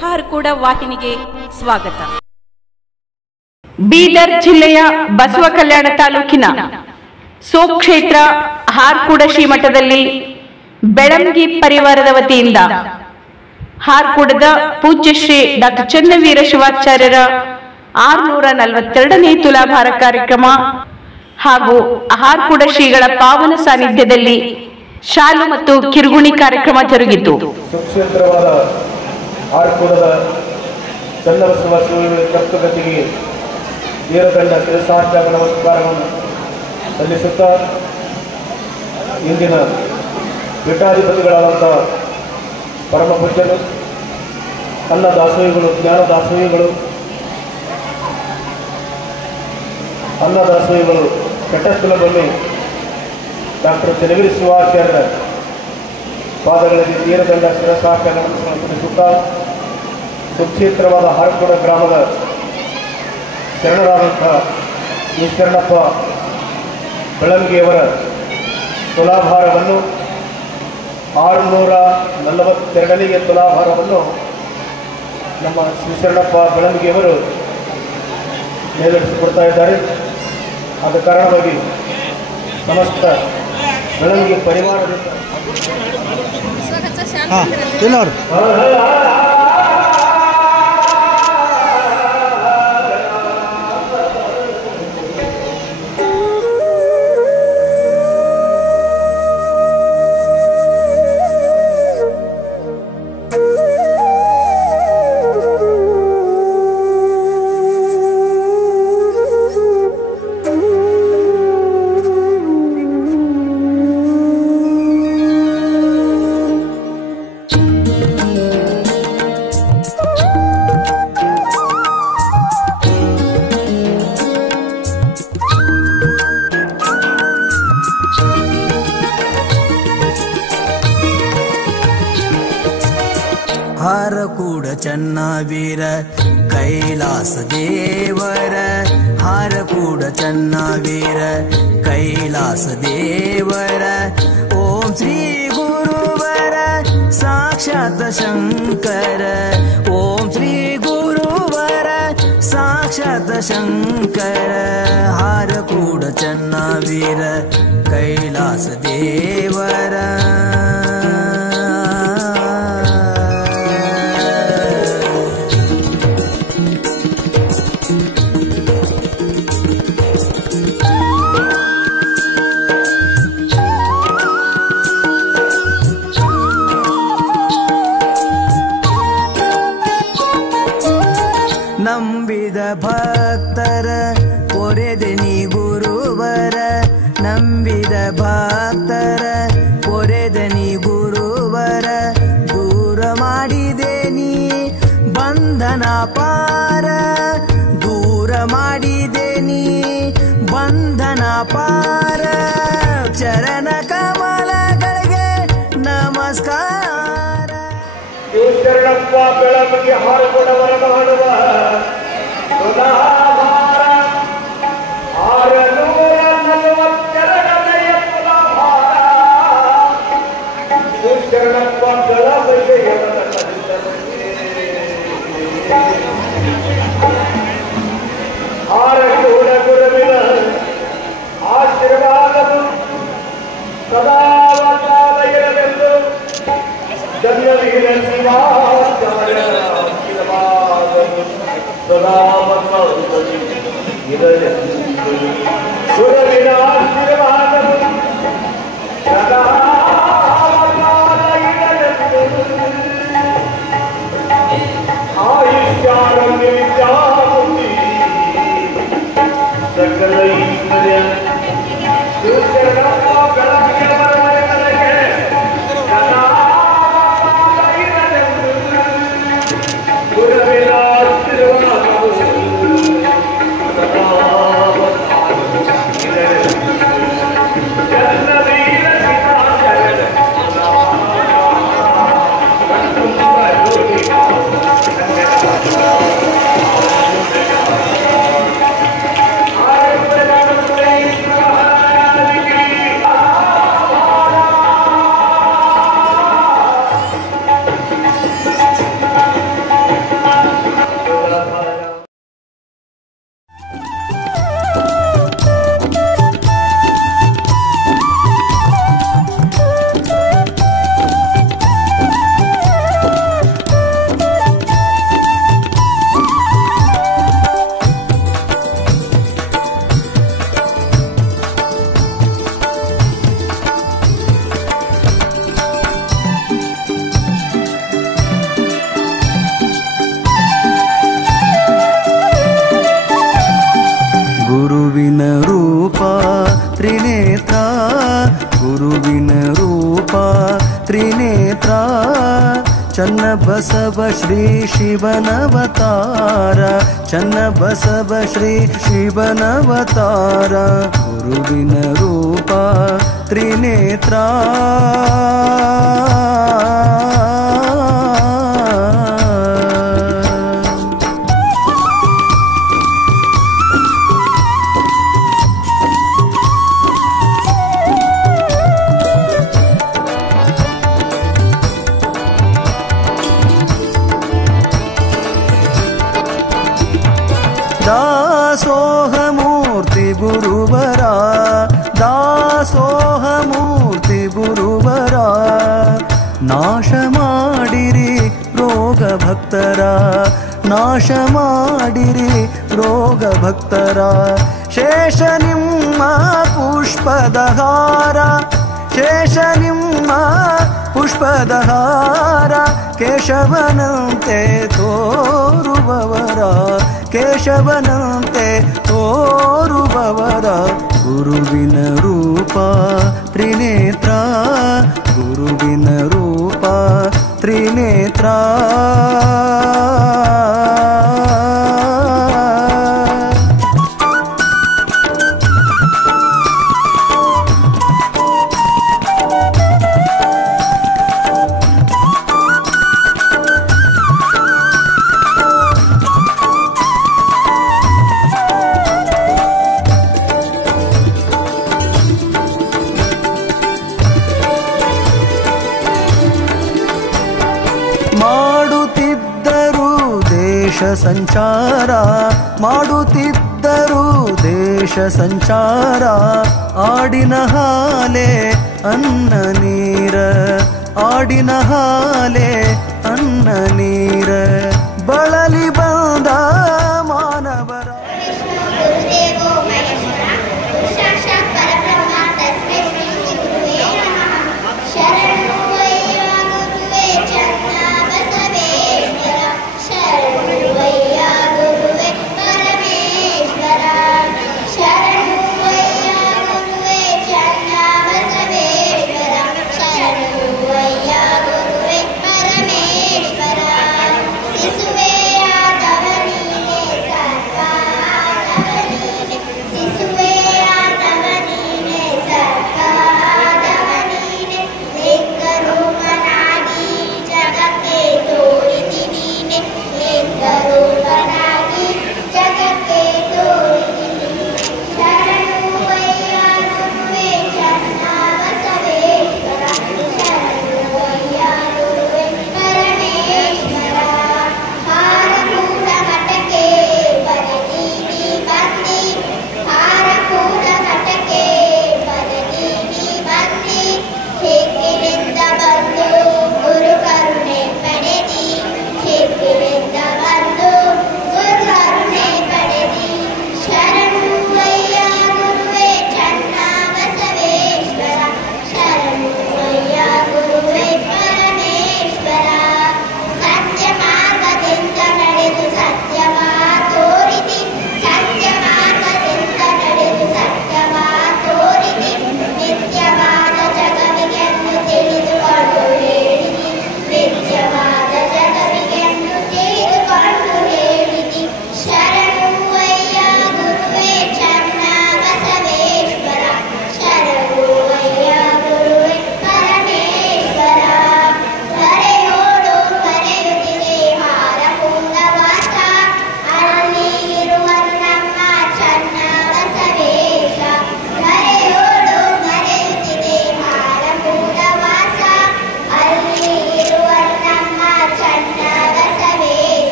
ಹಾರ್ಕೂಡ ವಾಹಿನಿಗೆ ಸ್ವಾಗತ. ಬೀದರ್ ಜಿಲ್ಲೆಯ ಬಸವ ಕಲ್ಯಾಣ ತಾಲೂಕಿನ ಸೋಕ್ಷೇತ್ರ ಹಾರ್ಕೂಡ ಶ್ರೀಮಠದಲ್ಲಿ ಬೆಳಂಗಿ ಪರಿವಾರದ ವತಿಯಿಂದ ಹಾರ್ಕೂಡದ ಪೂಜ್ಯ ಶ್ರೀ ಡಾಕ್ಟರ್ ಚನ್ನವೀರ ಶಿವಾಚಾರ್ಯರ 642ನೇ ತುಲಾಭಾರ ಕಾರ್ಯಕ್ರಮ ಹಾಗೂ ಹಾರ್ಕೂಡ ಶ್ರೀಗಳ ಪಾವನ ಸಾನ್ನಿಧ್ಯದಲ್ಲಿ ಶಾಲು ಮತ್ತು ಕಿರುಗುಣಿ ಕಾರ್ಯಕ್ರಮ ಜರುಗಿತು. ಸುಕ್ಷೇತ್ರವಾದ ಹಾರ್ಕೂಡದ ಚನ್ನಬಸವ ಶಿವಗಳ ಕರ್ತೃಗತಿಗೆ ತೀರದಂಡ ಶಿರಸಾಷ್ಟಾಂಗ ನಮಸ್ಕಾರವನ್ನು ಸಲ್ಲಿಸುತ್ತಾ ಇಂದಿನ ಪೀಠಾಧಿಪತಿಗಳಾದಂಥ ಪರಮ ಪೂಜ್ಯರು, ಅನ್ನದಾಸೋಹಿಗಳು, ಜ್ಞಾನದಾಸೋಹಿಗಳು, ಅನ್ನದಾಸೋಹಿಗಳು ಕಟಸ್ಥಲದಲ್ಲಿ ಡಾಕ್ಟರ್ ಚನ್ನವೀರ ಶಿವಾಚಾರ್ಯರ ಪಾದಗಳಿಗೆ ತೀರದಂಡ ಶಿರಸಾಷ್ಟಾಂಗ ನಮಸ್ಕಾರ ಸಲ್ಲಿಸುತ್ತಾ ಸುಕ್ಷೇತ್ರವಾದ ಹಾರ್ಕೂಡ ಗ್ರಾಮದ ಶರಣರಾದಂಥ ಈ ಶರಣಪ್ಪ ಬೆಳಂಗಿಯವರ ತುಲಾಭಾರವನ್ನು 642ನೇ ತುಲಾಭಾರವನ್ನು ನಮ್ಮ ಶ್ರೀ ಶರಣಪ್ಪ ಬೆಳಂಗಿಯವರು ನೆರವೇರಿಸಿಕೊಡ್ತಾ ಇದ್ದಾರೆ. ಆದ ಕಾರಣವಾಗಿ ಸಮಸ್ತ ಬೆಳಂಗಿ ಪರಿವಾರದಿಂದ ಹಾರಕೂಡ ಚನ್ನವೀರ ಕೈಲಾಸ ದೇವರ, ಹಾರಕೂಡ ಚನ್ನವೀರ ಕೈಲಾಸ ದೇವರ. ಓಂ ಶ್ರೀ ಗುರುವರ ಸಾಕ್ಷಾತ್ ಶಂಕರ, ಓಂ ಶ್ರೀ ಗುರುವರ ಸಾಕ್ಷಾತ್ ಶಂಕರ. ಹಾರಕೂಡ ಚನ್ನವೀರ ಕೈಲಾಸ ದೇವರ. ನಂಬಿದ ಭಕ್ತರ ಪೊರೆದೆನಿ ಗುರುವರ, ನಂಬಿದ ಭಕ್ತರ ಪೊರೆದನಿ ಗುರುವರ. ದೂರ ಮಾಡಿದೇನಿ ಬಂಧನ ಪಾರ, ದೂರ ಮಾಡಿದೇನಿ ಬಂಧನ ಪಾರ. ಚರಣ ಕಮಲಗಳಿಗೆ ನಮಸ್ಕಾರ. ಶರಣಪ್ಪ ಬೆಳಂಗಿ ಹಾರ್ಕೂಡವರ ಮಾಡುವ ತುಲಾಭಾರ 642ನೇ ತುಲಾಭಾರ. ಶರಣಪ್ಪ ಬೆಳಂಗಿಯವರ ಹಾರಕೂಡ ಗುರುವಿನ ಆಶೀರ್ವಾದವು ಸದಾ ಕಾಲ ಇರಲೆಂದು ಚನ್ನವೀರ ಶಿವಾಚಾರ್ಯರ ಆಶೀರ್ವಾದವು ಸದಾ ಚನ್ನಬಸವ ಶ್ರೀ ಶಿವನವತಾರ ಚನ್ನಬಸವ ಶ್ರೀ ಶಿವನವತಾರ ಗುರುವಿನ ರೂಪ ತ್ರಿನೇತ್ರ ದಾಸೋಹಮೂರ್ತಿ ಗುರುವರ ದಾಸೋಹಮೂರ್ತಿ ಗುರುವರ ನಾಶ ಮಾಡಿರಿ ರೋಗ ಭಕ್ತರ ನಾಶ ಮಾಡಿರಿ ರೋಗ ಭಕ್ತರ ಶೇಷ ನಿಮ್ಮ ಪುಷ್ಪದಹಾರ ಶೇಷ ನಿಮ್ಮ ಪುಷ್ಪದಹಾರ ಕೇಶವನಂತೆ ತೋರುವವರ ಕೇಶವನಂತೆ ತೋರುವವರ ಗುರುವಿನ ರೂಪ ತ್ರಿನೇತ್ರ ಗುರುವಿನ ರೂಪ ತ್ರಿನೇತ್ರ ಸಂಚಾರ ಮಾಡುತ್ತಿದ್ದರು ದೇಶ ಸಂಚಾರ ಆಡಿನ ಹಾಲೆ ಅನ್ನ ನೀರ ಆಡಿನ ಹಾಲೆ ಅನ್ನ ನೀರ ಬಳಲಿ ಬಂದ ಮಾನವರ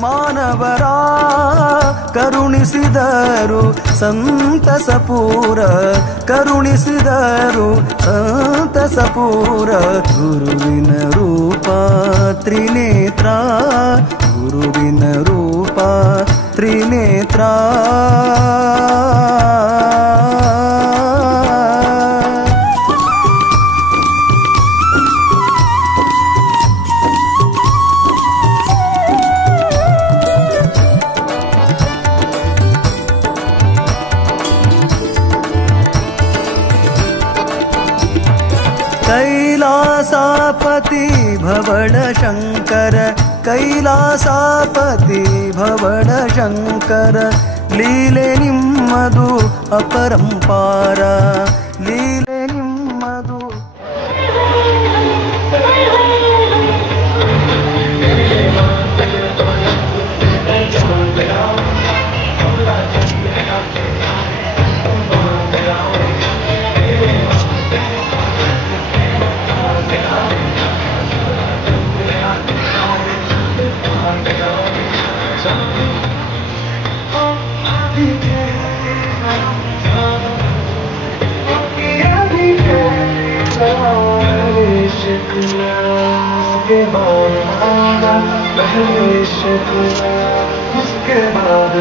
ಮಾನವರ ಕರುಣಿಸಿದರು ಸಂತಸಪೂರ ಕರುಣಿಸಿದರು ಸಂತಸಪೂರ ಗುರುವಿನ ರೂಪ ತ್ರಿನೇತ್ರ ಗುರುವಿನ ರೂಪ ತ್ರಿನೇತ್ರ कैलासापति भवण शंकर कैलासापति भवण शंकर लीले निम्मदु अपरंपार लीले निम्मदु उसके बाद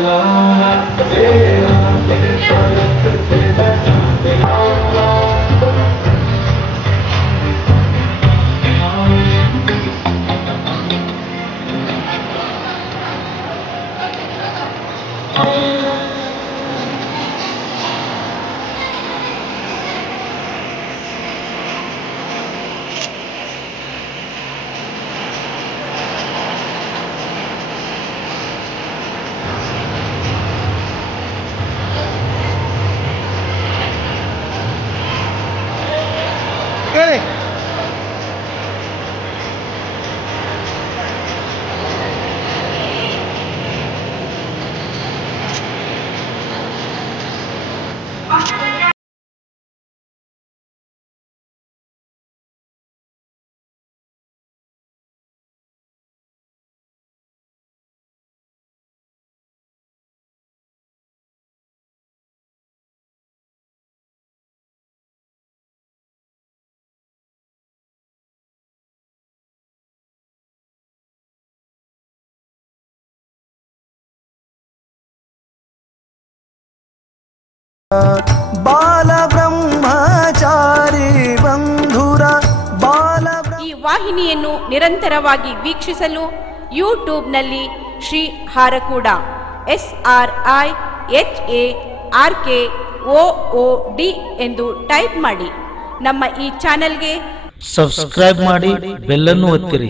ಬಾಲ ಬ್ರಹ್ಮಚಾರಿ ಬಂಧುರ ಬಾಲ ಈ ವಾಹಿನಿಯನ್ನು ನಿರಂತರವಾಗಿ ವೀಕ್ಷಿಸಲು ಯೂಟ್ಯೂಬ್ನಲ್ಲಿ ಶ್ರೀ ಹಾರಕೂಡ SRIHARKOOD ಎಂದು ಟೈಪ್ ಮಾಡಿ. ನಮ್ಮ ಈ ಚಾನೆಲ್ಗೆ ಸಬ್ಸ್ಕ್ರೈಬ್ ಮಾಡಿ, ಬೆಲ್ ಅನ್ನು ಒತ್ತಿರಿ.